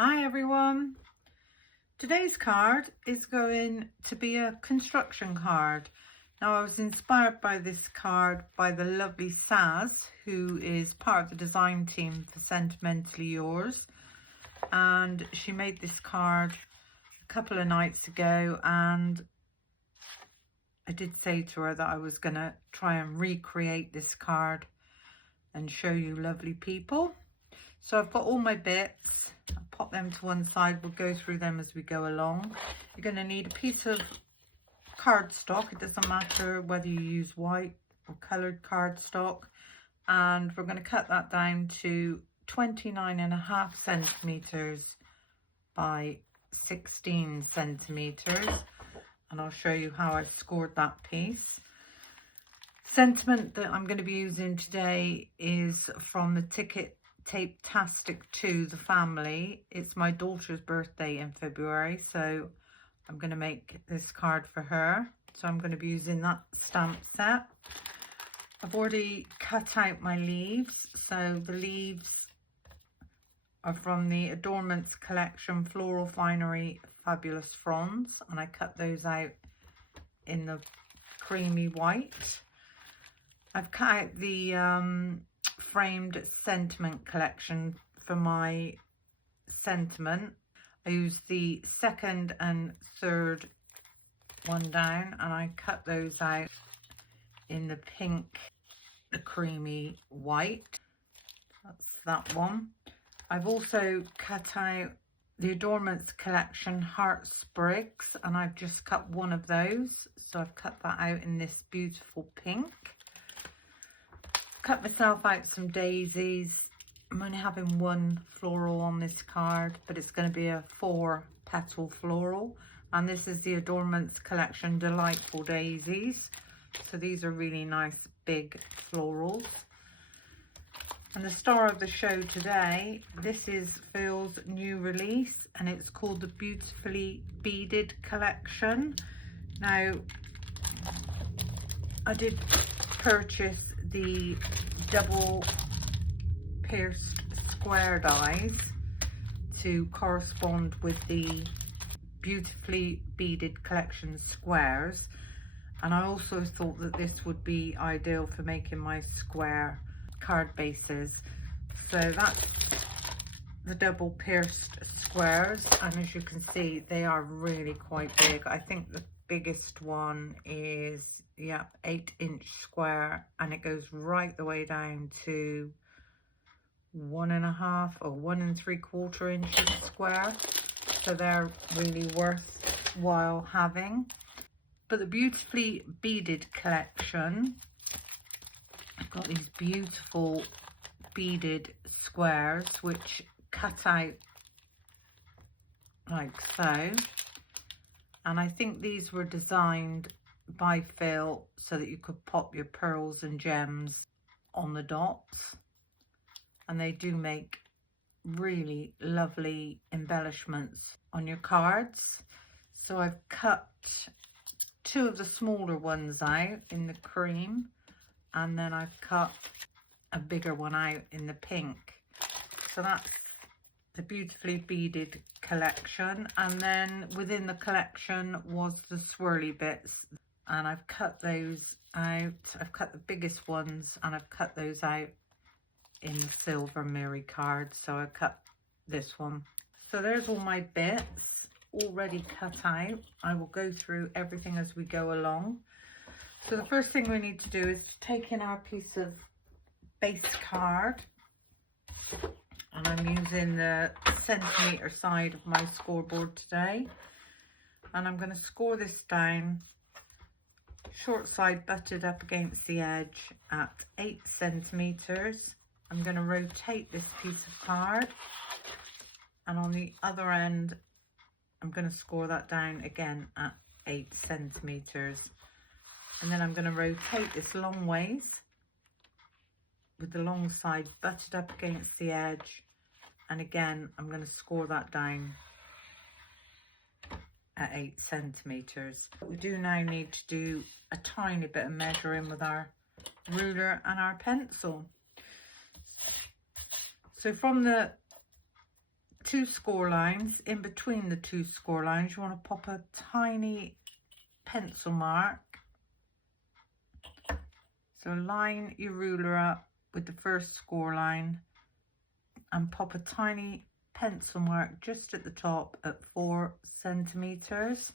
Hi everyone, today's card is going to be a construction card. Now I was inspired by this card by the lovely Saz, who is part of the design team for Sentimentally Yours, and she made this card a couple of nights ago, and I did say to her that I was going to try and recreate this card and show you lovely people. So I've got all my bits. I'll pop them to one side. We'll go through them as we go along. You're going to need a piece of cardstock. It doesn't matter whether you use white or coloured cardstock. And we're going to cut that down to 29.5 centimetres by 16 centimetres. And I'll show you how I've scored that piece. Sentiment that I'm going to be using today is from the ticket Tape-tastic to the family. It's my daughter's birthday in February, so I'm going to make this card for her. So I'm going to be using that stamp set. I've already cut out my leaves. So the leaves are from the Adornments collection, Floral Finery Fabulous Fronds, and I cut those out in the creamy white. I've cut out the framed sentiment collection for my sentiment. I used the second and third one down, and I cut those out in the pink, the creamy white. That's that one. I've also cut out the Adornments collection Heart Sprigs, and I've just cut one of those, so I've cut that out in this beautiful pink. Cut myself out some daisies. I'm only having one floral on this card, but it's going to be a 4-petal floral, and this is the Adornments collection Delightful Daisies. So these are really nice big florals. And the star of the show today, this is Phil's new release, and it's called the Beautifully Beaded collection. Now I did purchase the double pierced square dies to correspond with the Beautifully Beaded collection squares, and I also thought that this would be ideal for making my square card bases. So that's the double pierced squares, and as you can see, they are really quite big. I think the biggest one is 8-inch square, and it goes right the way down to 1.5 or 1 3/4 inches square, so they're really worthwhile having. But the Beautifully Beaded collection, I've got these beautiful beaded squares which cut out like so, and I think these were designed by Phil so that you could pop your pearls and gems on the dots, and they do make really lovely embellishments on your cards. So I've cut 2 of the smaller ones out in the cream, and then I've cut a bigger one out in the pink. So that's the Beautifully Beaded collection, and then within the collection was the swirly bits, and I've cut those out. I've cut the biggest ones, and I've cut those out in the silver Mary card, so I cut this one. So there's all my bits already cut out. I will go through everything as we go along. So the first thing we need to do is take in our piece of base card, and I'm using the centimetre side of my scoreboard today, and I'm going to score this down short side butted up against the edge at 8 centimetres. I'm going to rotate this piece of card, and on the other end I'm going to score that down again at 8 centimetres. And then I'm going to rotate this long ways with the long side butted up against the edge, and again I'm going to score that down at 8 centimetres. We do now need to do a tiny bit of measuring with our ruler and our pencil. So from the two score lines. In between the two score lines, you want to pop a tiny pencil mark. So line your ruler up with the first score line and pop a tiny pencil mark just at the top at 4 centimeters.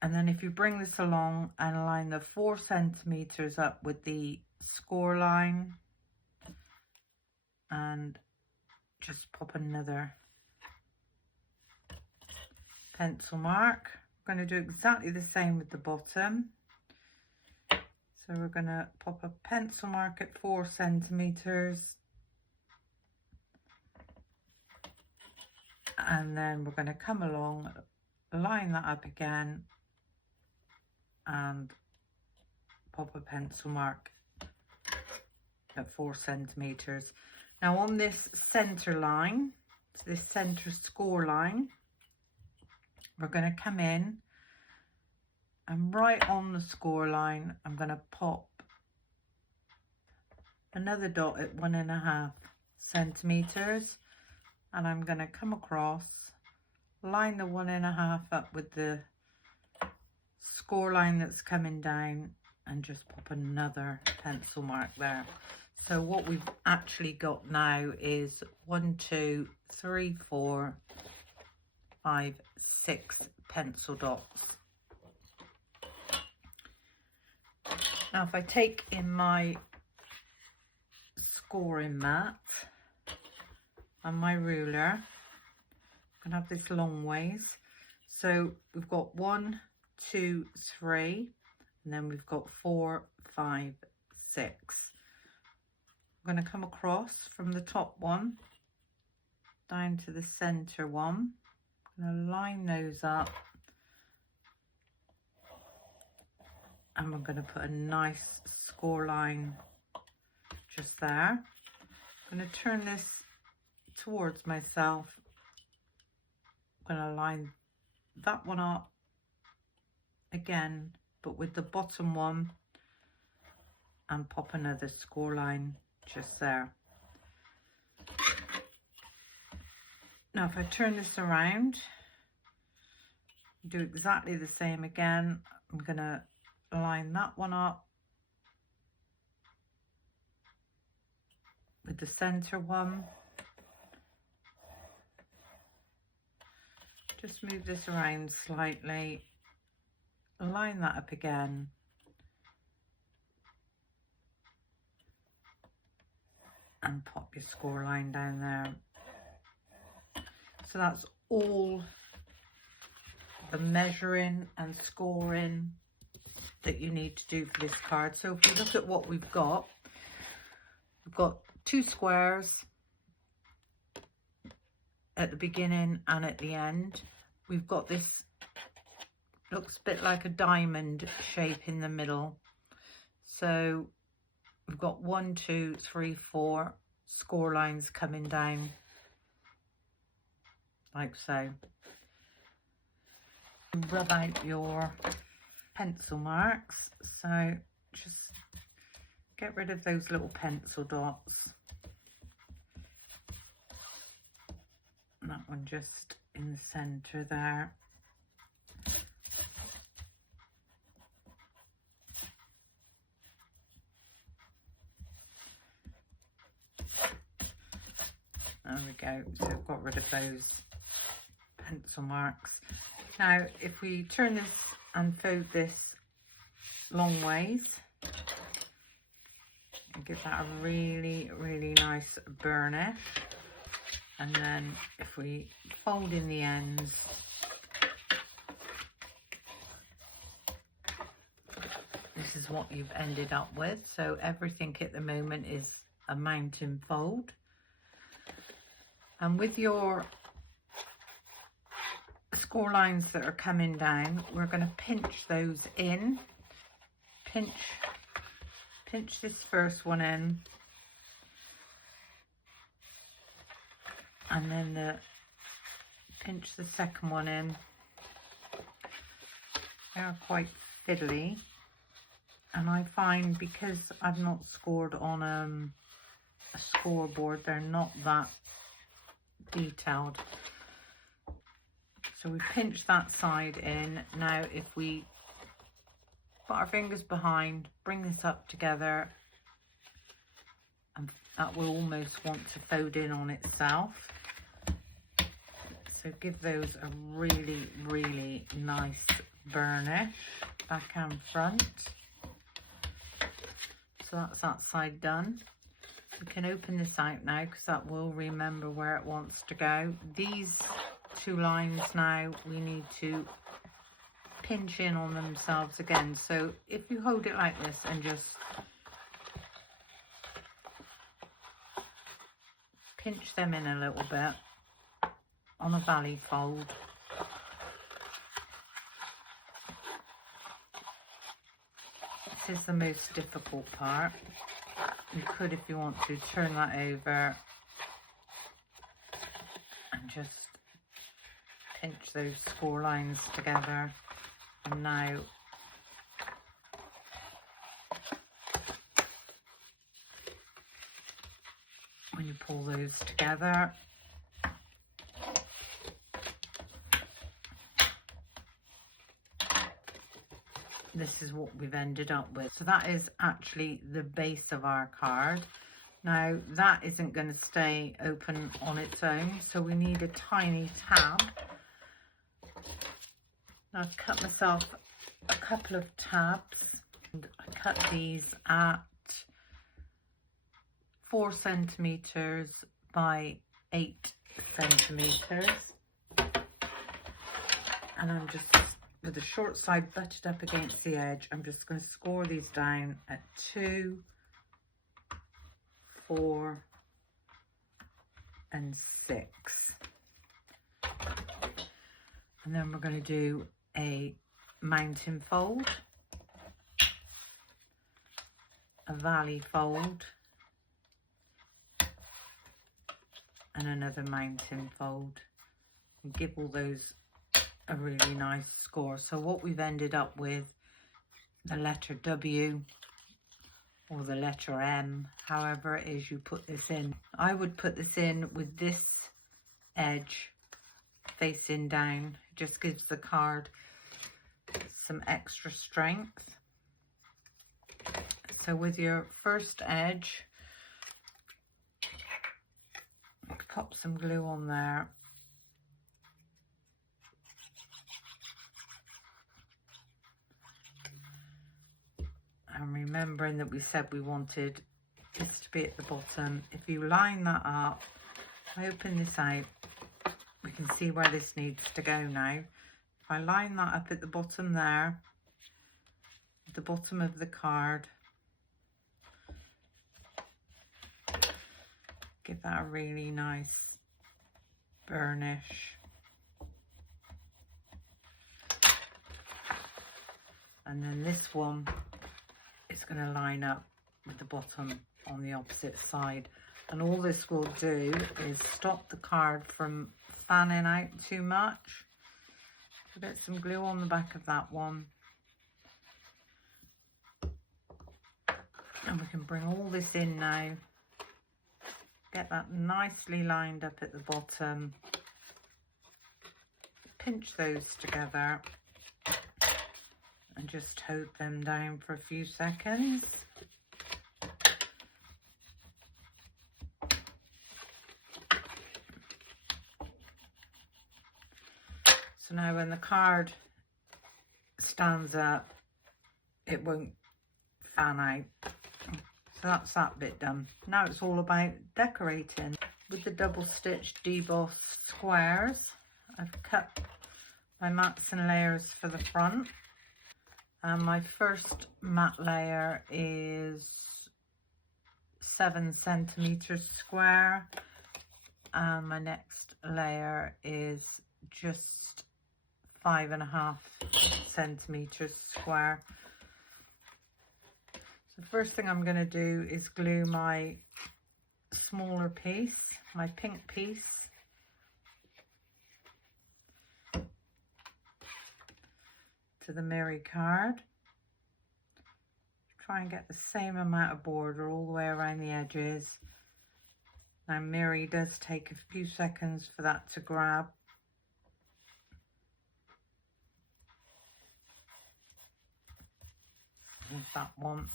And then if you bring this along and line the 4 centimeters up with the score line and just pop another pencil mark. We're going to do exactly the same with the bottom. So we're going to pop a pencil mark at 4 centimeters. And then we're going to come along, line that up again and pop a pencil mark at 4 centimeters. Now on this center line, this center score line, we're going to come in and right on the score line, I'm going to pop another dot at 1.5 centimeters, and I'm going to come across, line the 1.5 up with the score line that's coming down and just pop another pencil mark there. So what we've actually got now is 1, 2, 3, 4, 5, 6 pencil dots. Now if I take in my scoring mat and my ruler, I'm going to have this long ways. So we've got 1, 2, 3, and then we've got 4, 5, 6. I'm going to come across from the top one down to the center one. I'm going to line those up, and we're going to put a nice score line just there. I'm going to turn this towards myself. I'm going to line that one up again, but with the bottom one, and pop another score line just there. Now if I turn this around, do exactly the same again. I'm going to line that one up with the center one. Just move this around slightly, line that up again, and pop your score line down there. So that's all the measuring and scoring that you need to do for this card. So if you look at what we've got 2 squares at the beginning and at the end. We've got this, looks a bit like a diamond shape in the middle. So we've got 1, 2, 3, 4 score lines coming down like so. Rub out your pencil marks, so just get rid of those little pencil dots. And that one just in the center there. There we go, so I've got rid of those pencil marks. Now if we turn this and fold this long ways and give that a really, really nice burnish, and then if we fold in the ends, this is what you've ended up with. So everything at the moment is a mountain fold. And with your score lines that are coming down, we're going to pinch those in. Pinch this first one in, and then pinch the second one in. They're quite fiddly, and I find because I've not scored on a scoreboard, they're not that detailed. So we pinch that side in. Now if we put our fingers behind, bring this up together, and that will almost want to fold in on itself. So give those a really, really nice burnish, back and front. So that's that side done. We can open this out now because that will remember where it wants to go. These two lines now we need to pinch in on themselves again. So if you hold it like this and just pinch them in a little bit on a valley fold, this is the most difficult part. You could, if you want to, turn that over and just pinch those score lines together. And now when you pull those together, this is what we've ended up with. So that is actually the base of our card. Now that isn't going to stay open on its own, so we need a tiny tab. Now I've cut myself a couple of tabs, and I cut these at 4 centimeters by 8 centimeters, and I'm just, with the short side butted up against the edge, I'm just going to score these down at 2, 4 and 6. And then we're going to do a mountain fold, a valley fold, and another mountain fold, and give all those a really nice score. So what we've ended up with, the letter W or the letter M, however it is you put this in. I would put this in with this edge facing down. It just gives the card some extra strength. So with your first edge, pop some glue on there. And remembering that we said we wanted this to be at the bottom, if you line that up, open this out, we can see where this needs to go now. If I line that up at the bottom there, at the bottom of the card, give that a really nice burnish. And then this one is going to line up with the bottom on the opposite side. And all this will do is stop the card from fanning out too much. So get some glue on the back of that one. And we can bring all this in now. Get that nicely lined up at the bottom. Pinch those together and just hold them down for a few seconds. So now when the card stands up, it won't fan out. So that's that bit done. Now it's all about decorating. With the double stitched debossed squares, I've cut my mats and layers for the front. And my first mat layer is 7 centimeters square, and my next layer is just 5.5 centimeters square. So the first thing I'm going to do is glue my smaller piece, my pink piece, to the Mary card. Try and get the same amount of border all the way around the edges. Now Mary does take a few seconds for that to grab. There's that one.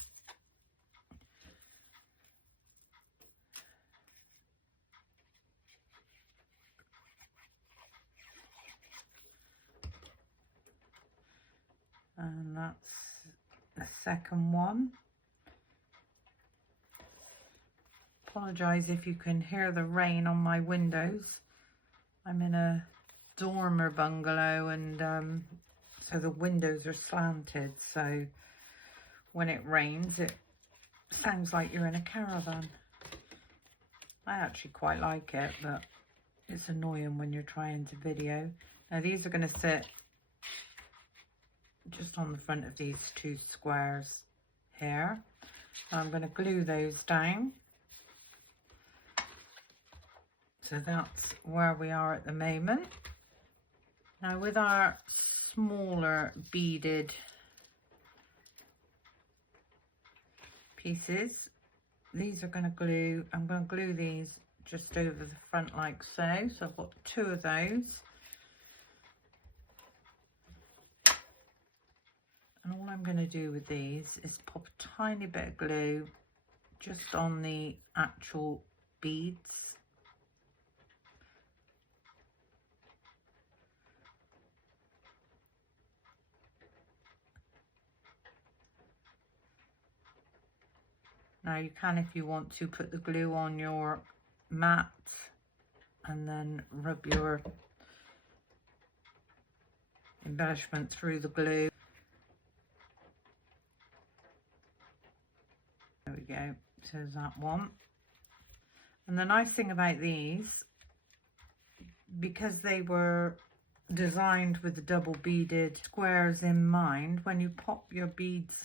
And that's the second one. Apologise if you can hear the rain on my windows. I'm in a dormer bungalow, and so the windows are slanted, so when it rains it sounds like you're in a caravan. I actually quite like it, but it's annoying when you're trying to video. Now these are going to sit just on the front of these two squares here. I'm going to glue those down. So that's where we are at the moment. Now with our smaller beaded pieces, these are going to glue, I'm going to glue these just over the front like so. So I've got two of those. And all I'm going to do with these is pop a tiny bit of glue just on the actual beads. Now you can, if you want to, put the glue on your mat and then rub your embellishment through the glue. There we go, so there's that one. And the nice thing about these, because they were designed with the double beaded squares in mind, when you pop your beads,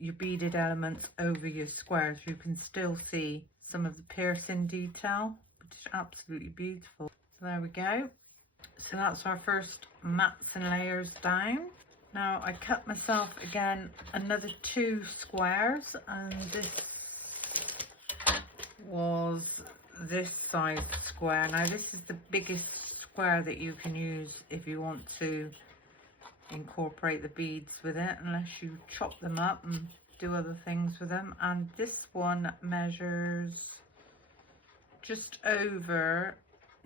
your beaded elements over your squares, you can still see some of the piercing detail, which is absolutely beautiful. So there we go. So that's our first mats and layers down. Now I cut myself again another 2 squares, and this was this size square. Now this is the biggest square that you can use if you want to incorporate the beads with it, unless you chop them up and do other things with them. And this one measures just over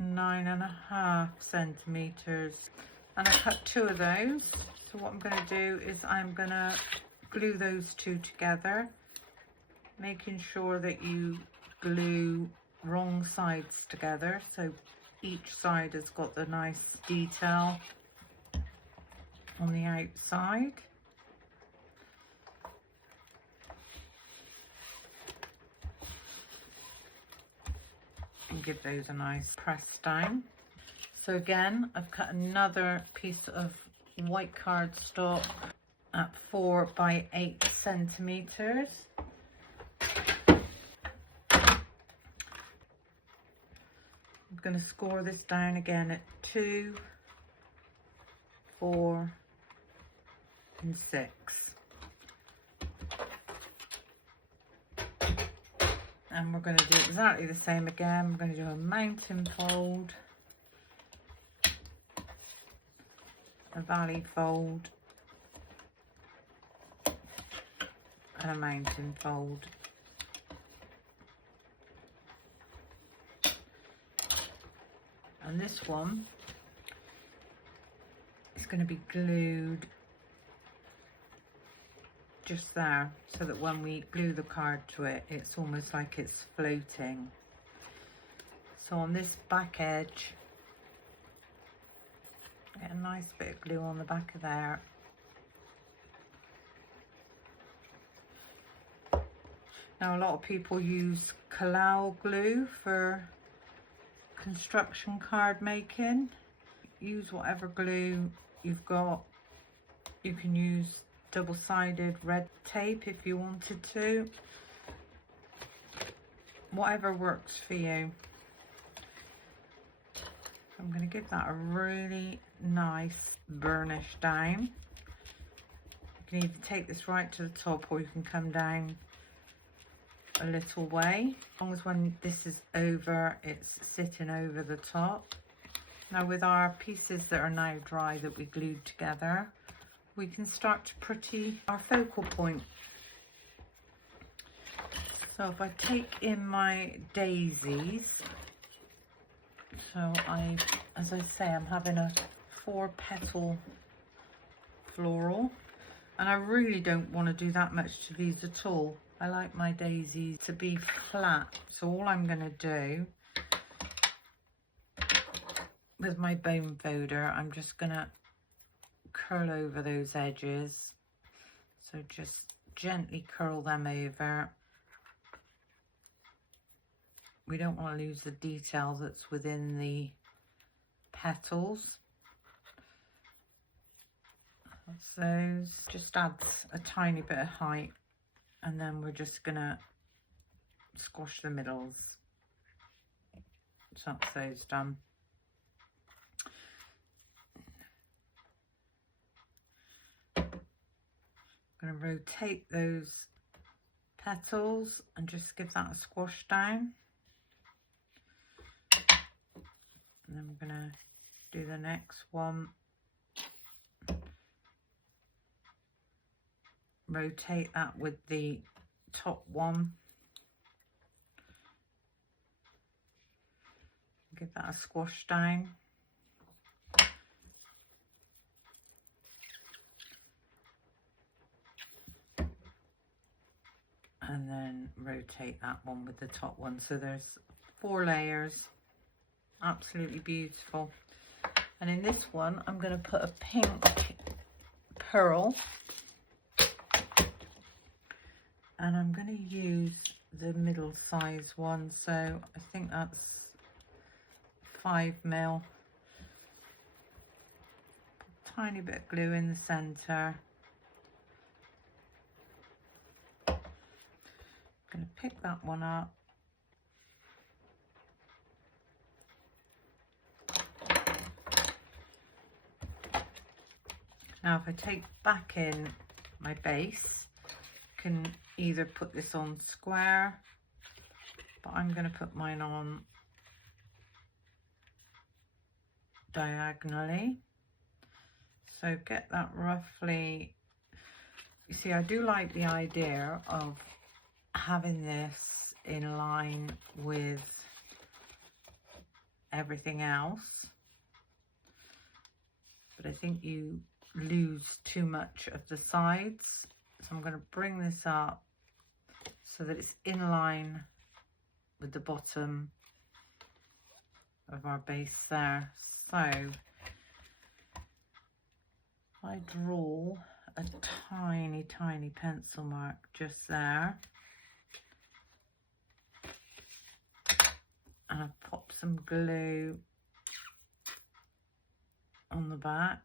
9.5 centimeters, and I cut 2 of those. So what I'm going to do is I'm going to glue those 2 together, making sure that you glue wrong sides together, so each side has got the nice detail on the outside. And give those a nice press down. So again, I've cut another piece of white cardstock at 4 by 8 centimeters. I'm going to score this down again at 2, 4 and 6. And we're going to do exactly the same again. I'm going to do a mountain fold, a valley fold, and a mountain fold. And this one is going to be glued just there, so that when we glue the card to it, it's almost like it's floating. So on this back edge, get a nice bit of glue on the back of there. Now a lot of people use Collal glue for construction card making. Use whatever glue you've got. You can use double-sided red tape if you wanted to. Whatever works for you. I'm going to give that a really nice burnish down. You can either take this right to the top, or you can come down a little way, as long as when this is over, it's sitting over the top. Now with our pieces that are now dry that we glued together, we can start to pretty our focal point. So if I take in my daisies, so as I say, I'm having a 4-petal floral, and I really don't want to do that much to these at all. I like my daisies to be flat, so all I'm going to do with my bone folder, I'm just going to curl over those edges. So just gently curl them over. We don't want to lose the detail that's within the petals. That's those. Just adds a tiny bit of height, and then we're just gonna squash the middles. So that's those done. I'm gonna rotate those petals and just give that a squash down. And then we're gonna do the next one. Rotate that with the top one. Give that a squash down. And then rotate that one with the top one. So there's 4 layers. Absolutely beautiful. And in this one, I'm going to put a pink pearl. And I'm going to use the middle size one. So I think that's 5mm. Tiny bit of glue in the center. I'm going to pick that one up. Now if I take back in my base, I can either put this on square, but I'm going to put mine on diagonally. So get that roughly, you see, I do like the idea of having this in line with everything else, but I think you lose too much of the sides. So I'm going to bring this up so that it's in line with the bottom of our base there. So I draw a tiny pencil mark just there, and I pop some glue on the back.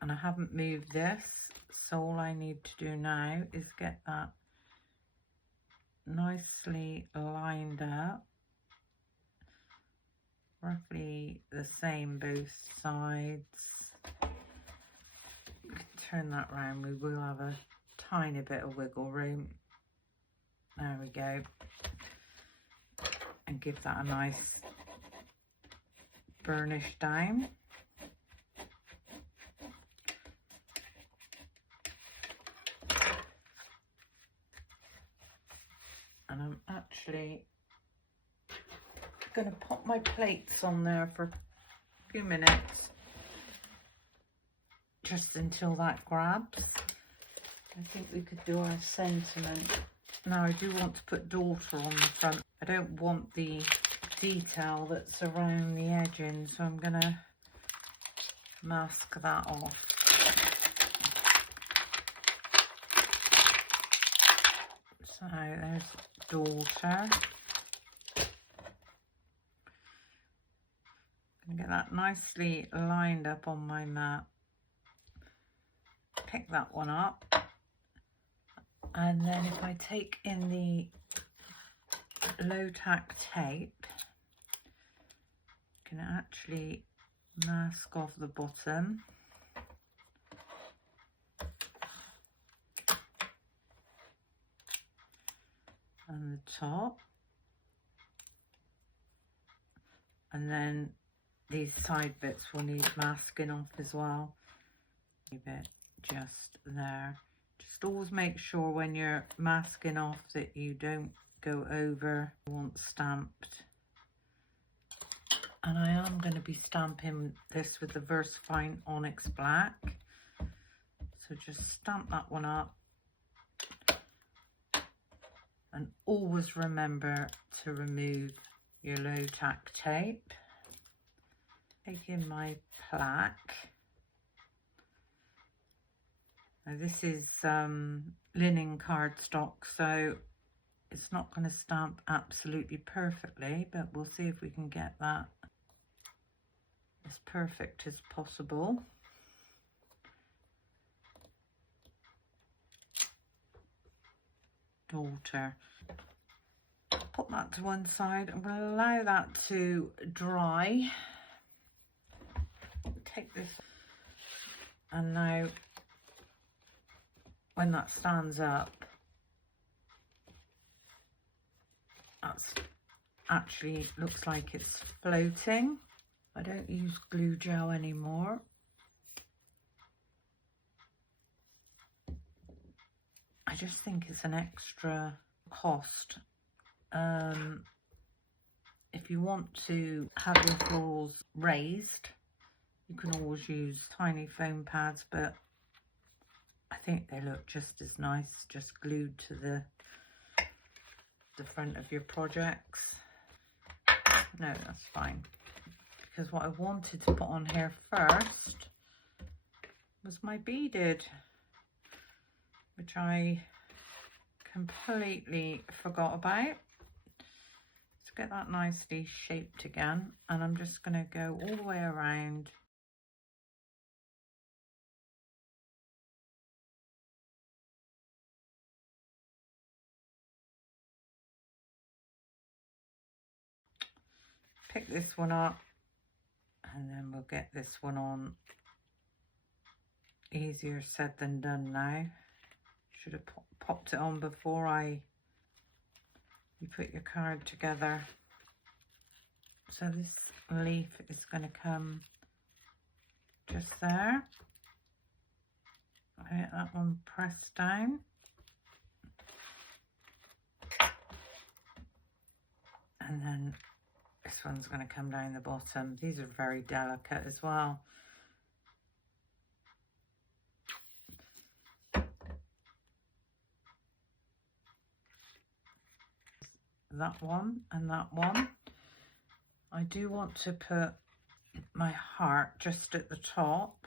And I haven't moved this, so all I need to do now is get that nicely lined up, roughly the same both sides. Turn that round, we will have a tiny bit of wiggle room. There we go. And give that a nice burnish down. And I'm actually going to pop my plates on there for a few minutes, just until that grabs. I think we could do our sentiment. Now I do want to put daughter on the front. I don't want the detail that's around the edging, so I'm going to mask that off. So there's daughter. Get that nicely lined up on my mat. Pick that one up, and then if I take in the low tack tape, I can actually mask off the bottom. and the top. And then these side bits will need masking off as well. Leave it just there. Just always make sure when you're masking off that you don't go over. You want stamped. And I am going to be stamping this with the VersaFine Onyx Black. So just stamp that one up. And always remember to remove your low tack tape. Taking my plaque. Now this is linen cardstock, so it's not going to stamp absolutely perfectly, but we'll see if we can get that as perfect as possible. Daughter. Put that to one side. I'm going to allow that to dry. Take this, and now when that stands up, that's actually looks like it's floating. I don't use glue gel anymore. I just think it's an extra cost. If you want to have your floors raised, you can always use tiny foam pads, but I think they look just as nice, just glued to the front of your projects. No, that's fine. Because what I wanted to put on here first was my beaded, which I completely forgot about. Let's get that nicely shaped again, and I'm just going to go all the way around. Pick this one up, and then we'll get this one on. Easier said than done now. Should have popped it on before you put your card together. So this leaf is going to come just there. I get that one pressed down. And then this one's going to come down the bottom. These are very delicate as well. That one and that one. I do want to put my heart just at the top.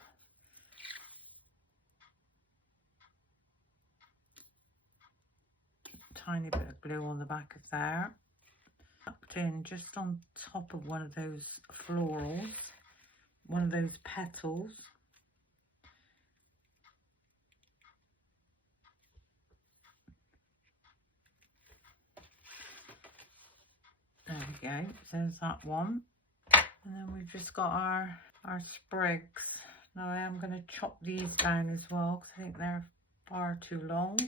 Tiny bit of glue on the back of there. Tucked in just on top of one of those florals, one of those petals. There we go, there's that one. And then we've just got our sprigs. Now I am going to chop these down as well because I think they're far too long.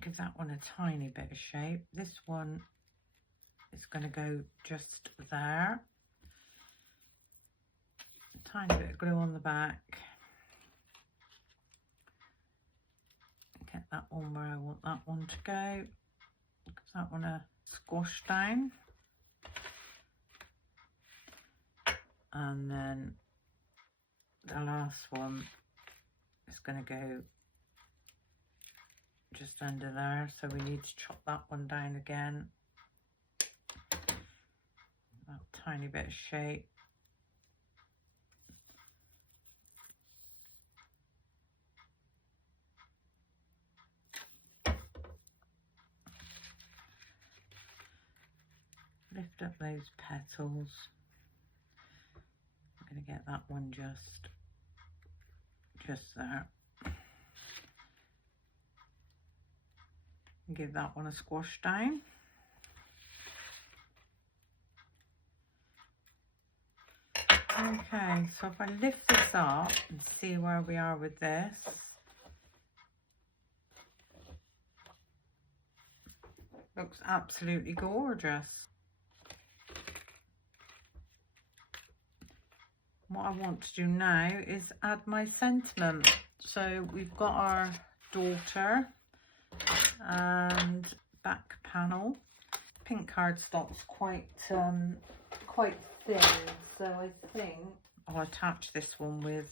Give that one a tiny bit of shape. This one is going to go just there. A tiny bit of glue on the back. Get that one where I want that one to go. Give that one a squash down. And then the last one is going to go just under there, so we need to chop that one down again. That tiny bit of shape. Lift up those petals. I'm going to get that one just there. Give that one a squash down. Okay, so if I lift this up and see where we are with this, Looks absolutely gorgeous. What I want to do now is add my sentiment. So we've got our daughter and back panel. Pink cardstock's quite thin, so I think I'll attach this one with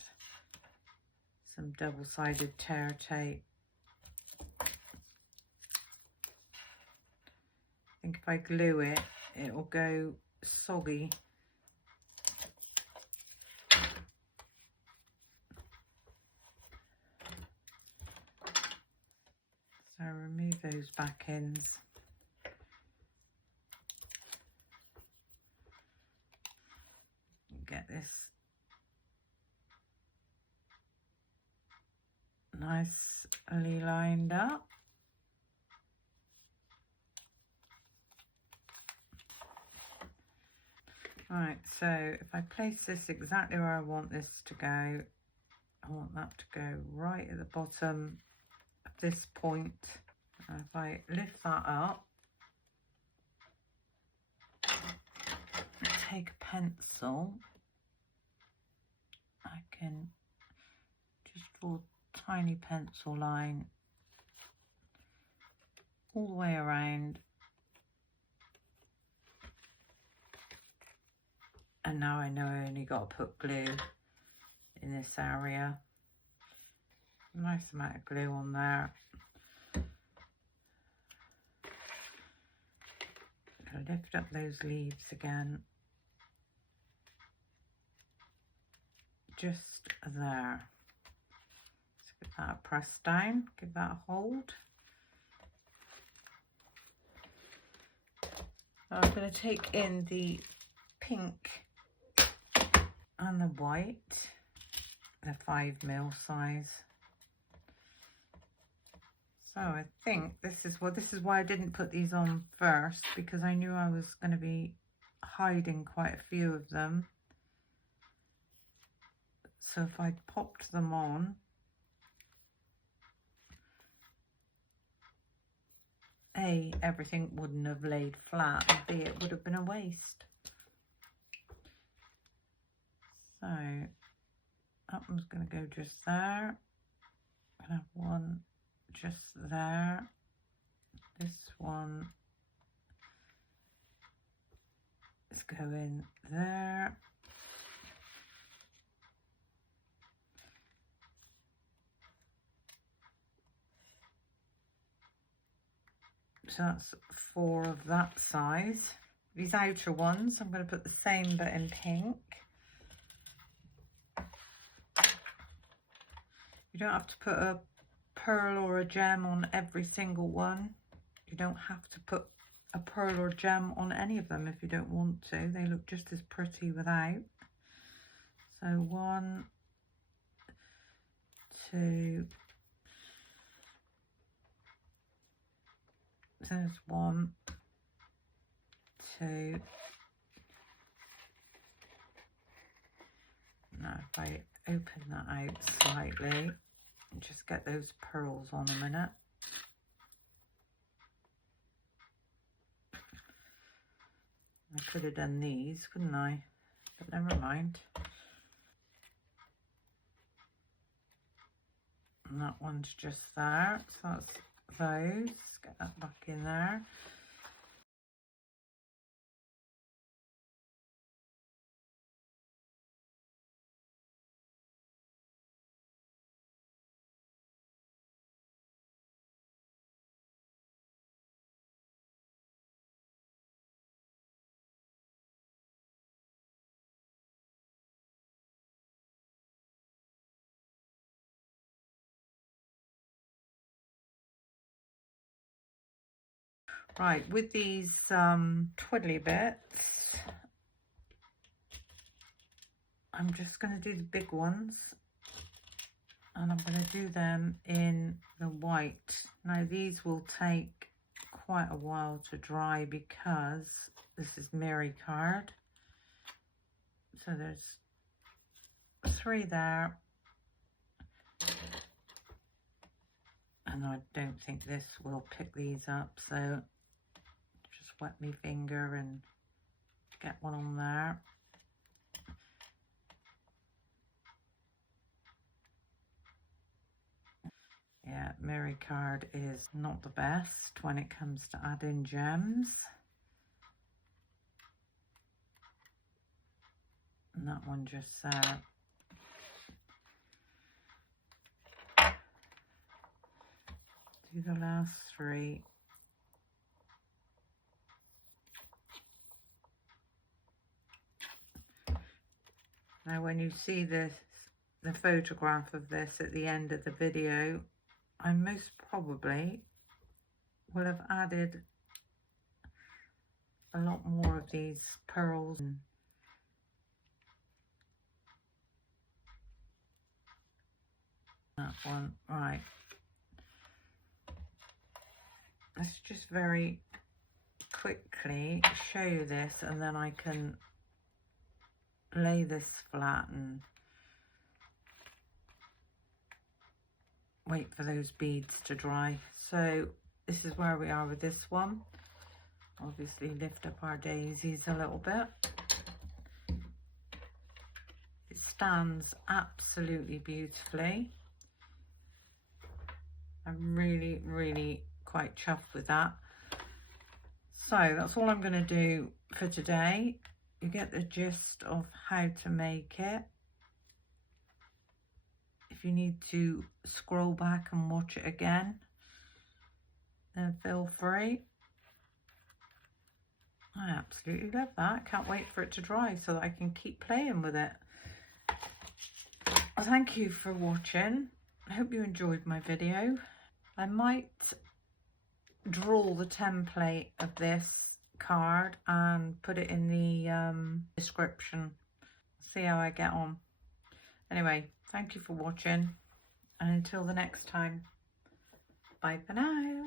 some double-sided tear tape. I think if I glue it, it'll go soggy. So remove those back ends. Get this nicely lined up. Right, so if I place this exactly where I want this to go, I want that to go right at the bottom of this point. And if I lift that up, take a pencil, I can just draw a tiny pencil line all the way around. And now I know I only got to put glue in this area. Nice amount of glue on there. I'll lift up those leaves again. Just there. Let's give that a press down, give that a hold. Now I'm going to take in the pink and the white, the 5mm size. So I think this is why I didn't put these on first, because I knew I was going to be hiding quite a few of them. So if I popped them on, A, everything wouldn't have laid flat, and B, it would have been a waste. So that one's going to go just there. I'm going to have one just there. This one is going there. So that's 4 of that size. These outer ones, I'm going to put the same but in pink. You don't have to put a pearl or a gem on every single one. You don't have to put a pearl or gem on any of them if you don't want to. They look just as pretty without. So 1, 2, so there's 1, 2. Now if I open that out slightly and just get those pearls on a minute. I could have done these, couldn't I? But never mind. And that one's just there, so that's those. Get that back in there. Right, with these twiddly bits, I'm just going to do the big ones, and I'm going to do them in the white. Now these will take quite a while to dry because this is Mary card. So there's 3 there, and I don't think this will pick these up, so wet my finger and get one on there. Yeah, Mary card is not the best when it comes to adding gems. And that one just do the last three. Now when you see this, the photograph of this at the end of the video, I most probably will have added a lot more of these pearls. And that one, right. Let's just very quickly show you this, and then I can lay this flat and wait for those beads to dry. So this is where we are with this one. Obviously lift up our daisies a little bit. It stands absolutely beautifully. I'm really quite chuffed with that. So that's all I'm going to do for today. You get the gist of how to make it. If you need to scroll back and watch it again, then feel free. I absolutely love that. Can't wait for it to dry so that I can keep playing with it. Well, thank you for watching. I hope you enjoyed my video. I might draw the template of this card and put it in the description. See how I get on. Anyway, thank you for watching, and until the next time, bye for now.